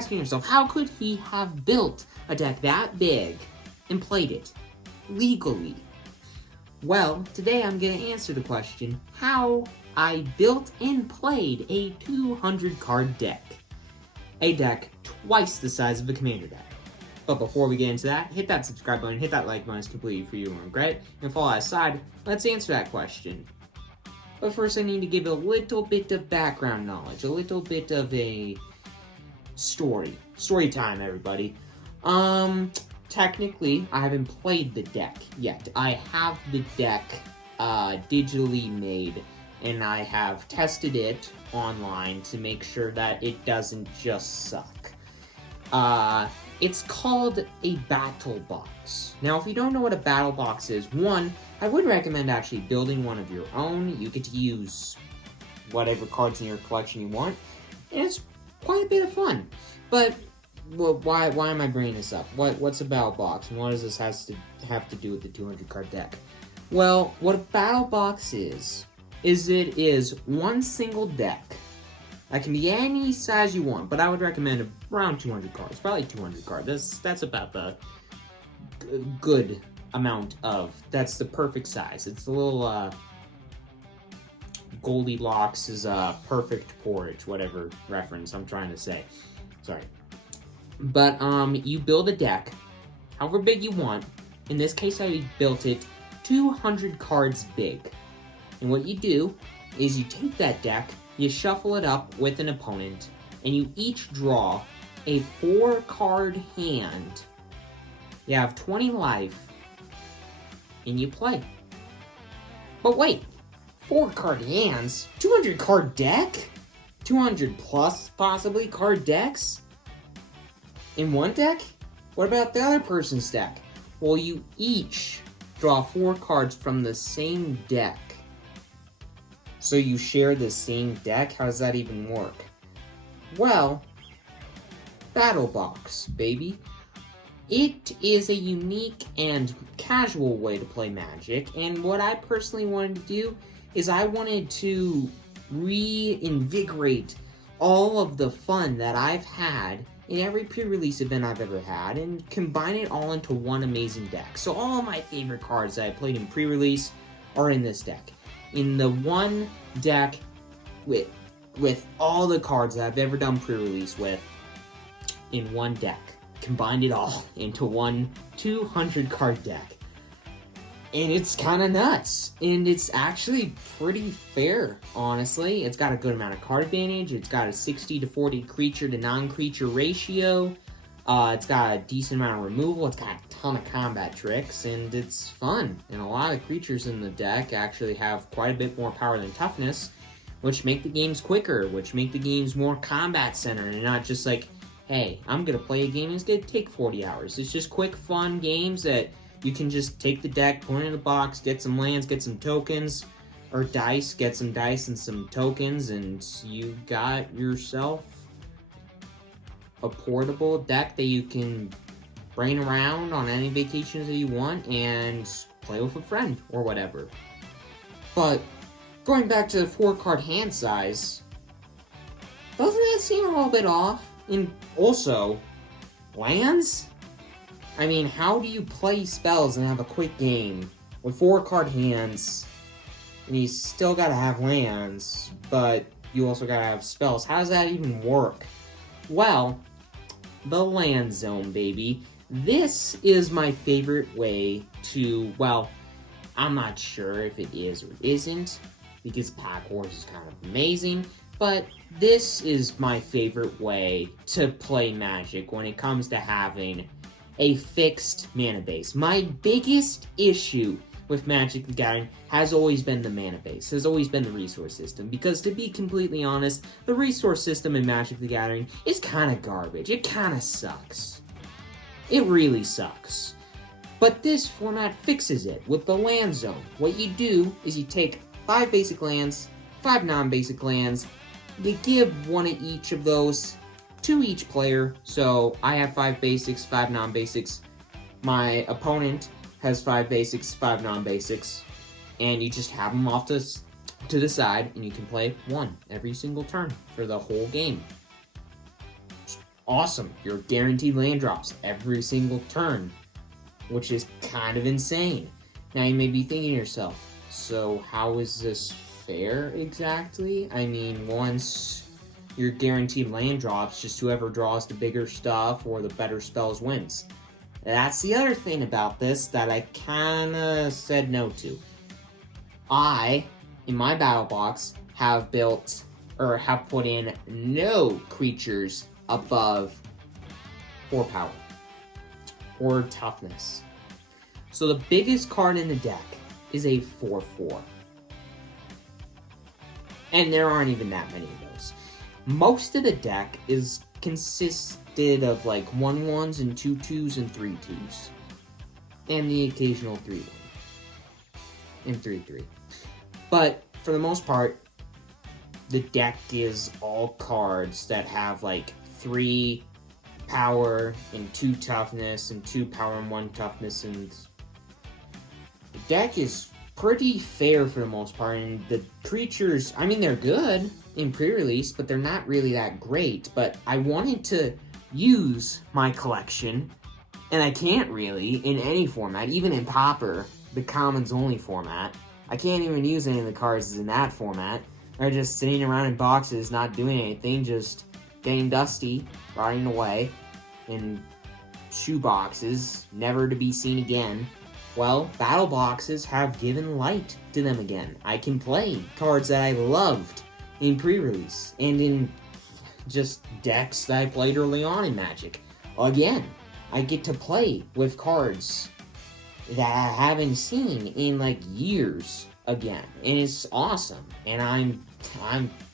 asking yourself, how could he have built a deck that big and played it legally? Well, today I'm going to answer the question, how I built and played a 200 card deck. A deck twice the size of a commander deck. But before we get into that, hit that subscribe button, hit that like button, it's completely free, you won't regret it. And follow aside, let's answer that question. But first I need to give a little bit of background knowledge, a little bit of a story. Story time, everybody. Technically, I haven't played the deck yet. I have the deck digitally made, and I have tested it online to make sure that it doesn't just suck. It's called a battle box. Now, if you don't know what a battle box is, one, I would recommend actually building one of your own. You get to use whatever cards in your collection you want, and it's quite a bit of fun. But well, why am I bringing this up? What's a battle box, and what does this have to do with the 200 card deck? Well, what a battle box is it is one single deck. That can be any size you want, but I would recommend around 200 cards, probably 200 cards. That's about the good amount of. That's the perfect size. It's a little Goldilocks is perfect porridge, whatever reference I'm trying to say. Sorry. But, you build a deck, however big you want. In this case, I built it 200 cards big. And what you do is you take that deck, you shuffle it up with an opponent, and you each draw a 4-card hand. You have 20 life, and you play. But wait, 4-card hands? 200 card deck? 200 plus, possibly, card decks? In one deck? What about the other person's deck? Well, you each draw 4 cards from the same deck. So you share the same deck? How does that even work? Well, Battle Box, baby. It is a unique and casual way to play Magic, and what I personally wanted to do is I wanted to reinvigorate all of the fun that I've had in every pre-release event I've ever had, and combine it all into one amazing deck. So all of my favorite cards that I played in pre-release are in this deck. In the one deck with all the cards that I've ever done pre-release with, in one deck. Combined it all into one 200 card deck. And it's kind of nuts. And it's actually pretty fair, honestly. It's got a good amount of card advantage. It's got a 60 to 40 creature to non-creature ratio. It's got a decent amount of removal. It's got a ton of combat tricks. And it's fun. And a lot of creatures in the deck actually have quite a bit more power than toughness, which make the games quicker, which make the games more combat-centered, and not just like, hey, I'm going to play a game and it's going to take 40 hours. It's just quick, fun games that you can just take the deck, put it in the box, get some lands, get some tokens, or dice, get some dice and some tokens, and you got yourself a portable deck that you can bring around on any vacations that you want and play with a friend or whatever. But going back to the 4-card hand size, doesn't that seem a little bit off? And also, lands? I mean, how do you play spells and have a quick game with 4-card hands, and you still gotta have lands, but you also gotta have spells? How does that even work? Well, the land zone, baby. This is my favorite way to, well, I'm not sure if it is or isn't, because Pack Wars is kind of amazing, but this is my favorite way to play Magic when it comes to having a fixed mana base. My biggest issue with Magic the Gathering has always been the mana base, has always been the resource system, because to be completely honest, the resource system in Magic the Gathering is kind of garbage. It kind of sucks. It really sucks. But this format fixes it with the land zone. What you do is you take 5 basic lands, 5 non-basic lands, you give one of each of those to each player. So I have 5 basics, 5 non-basics. My opponent has 5 basics, 5 non-basics. And you just have them off to the side, and you can play one every single turn for the whole game. Awesome, you're guaranteed land drops every single turn, which is kind of insane. Now you may be thinking to yourself, so how is this fair exactly? I mean, once you're guaranteed land drops, just whoever draws the bigger stuff or the better spells wins. That's the other thing about this that I kinda said no to. I, in my battle box, have built, or have put in no creatures above 4 power or toughness. So the biggest card in the deck is a 4/4. And there aren't even that many of those. Most of the deck is consisted of like 1/1s and 2/2s and 3/2s. And the occasional 3/1 and 3/3. But for the most part, the deck is all cards that have like 3 power and 2 toughness and 2 power and 1 toughness, and the deck is pretty fair for the most part. And the creatures, I mean, they're good in pre-release, but they're not really that great. But I wanted to use my collection, and I can't really in any format, even in Pauper, the commons only format. I can't even use any of the cards in that format. They're just sitting around in boxes, not doing anything, just getting dusty, rotting away in shoe boxes, never to be seen again. Well, battle boxes have given light to them again. I can play cards that I loved in pre-release and in just decks that I played early on in Magic. Again, I get to play with cards that I haven't seen in like years again, and it's awesome. And I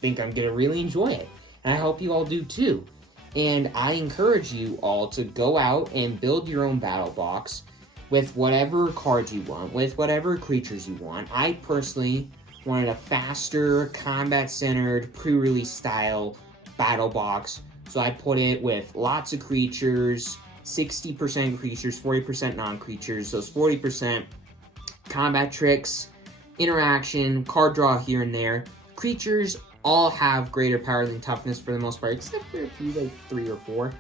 think I'm gonna really enjoy it, and I hope you all do too. And I encourage you all to go out and build your own battle box with whatever cards you want, with whatever creatures you want. I personally wanted a faster, combat-centered, pre-release style battle box, so I put it with lots of creatures, 60% creatures, 40% non-creatures. Those 40% combat tricks, interaction, card draw here and there. Creatures all have greater power than toughness for the most part, except for a few, like 3 or 4.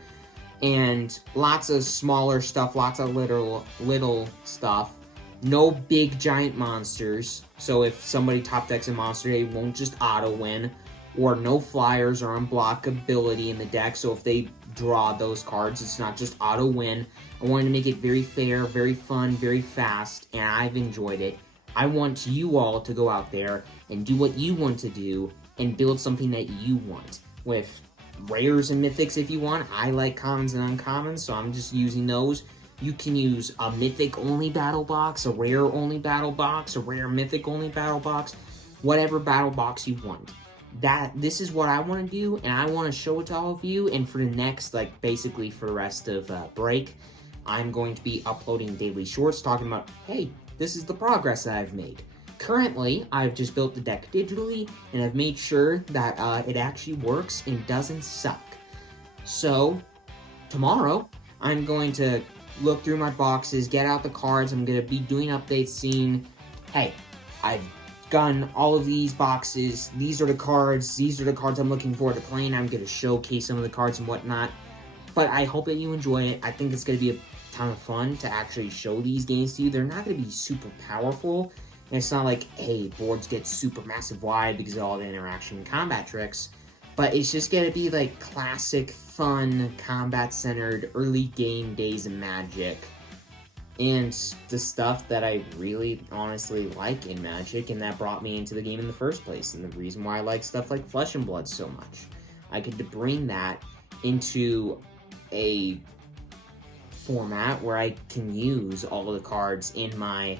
And lots of smaller stuff, lots of little stuff. No big giant monsters, so if somebody top decks a monster, they won't just auto win. Or no flyers or unblockability in the deck, so if they draw those cards, it's not just auto win. I wanted to make it very fair, very fun, very fast, and I've enjoyed it. I want you all to go out there and do what you want to do and build something that you want. With rares and mythics if you want. I like commons and uncommons, so I'm just using those. You can use a mythic only battle box, a rare only battle box, a rare mythic only battle box, whatever battle box you want. This is what I want to do, and I want to show it to all of you. And for the next, like basically for the rest of break, I'm going to be uploading daily shorts talking about, hey, this is the progress that I've made. Currently, I've just built the deck digitally, and I've made sure that it actually works and doesn't suck. So, tomorrow, I'm going to look through my boxes, get out the cards. I'm going to be doing updates, seeing, hey, I've gotten all of these boxes. These are the cards. These are the cards I'm looking forward to playing. I'm going to showcase some of the cards and whatnot. But I hope that you enjoy it. I think it's going to be a ton of fun to actually show these games to you. They're not going to be super powerful. And it's not like, hey, boards get super massive wide because of all the interaction and combat tricks. But it's just going to be like classic, fun, combat-centered, early game days of Magic. And the stuff that I really, honestly like in Magic, and that brought me into the game in the first place. And the reason why I like stuff like Flesh and Blood so much. I get to bring that into a format where I can use all of the cards in my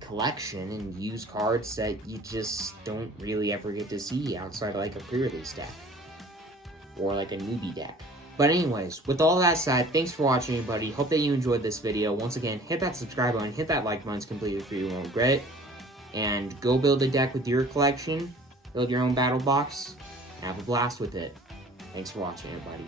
collection and use cards that you just don't really ever get to see outside of like a pre-release deck or like a newbie deck. But anyways, with all that said, thanks for watching, everybody. Hope that you enjoyed this video. Once again, hit that subscribe button, hit that like button. It's completely free, you won't regret it. And go build a deck with your collection, build your own battle box, and have a blast with it. Thanks for watching, everybody.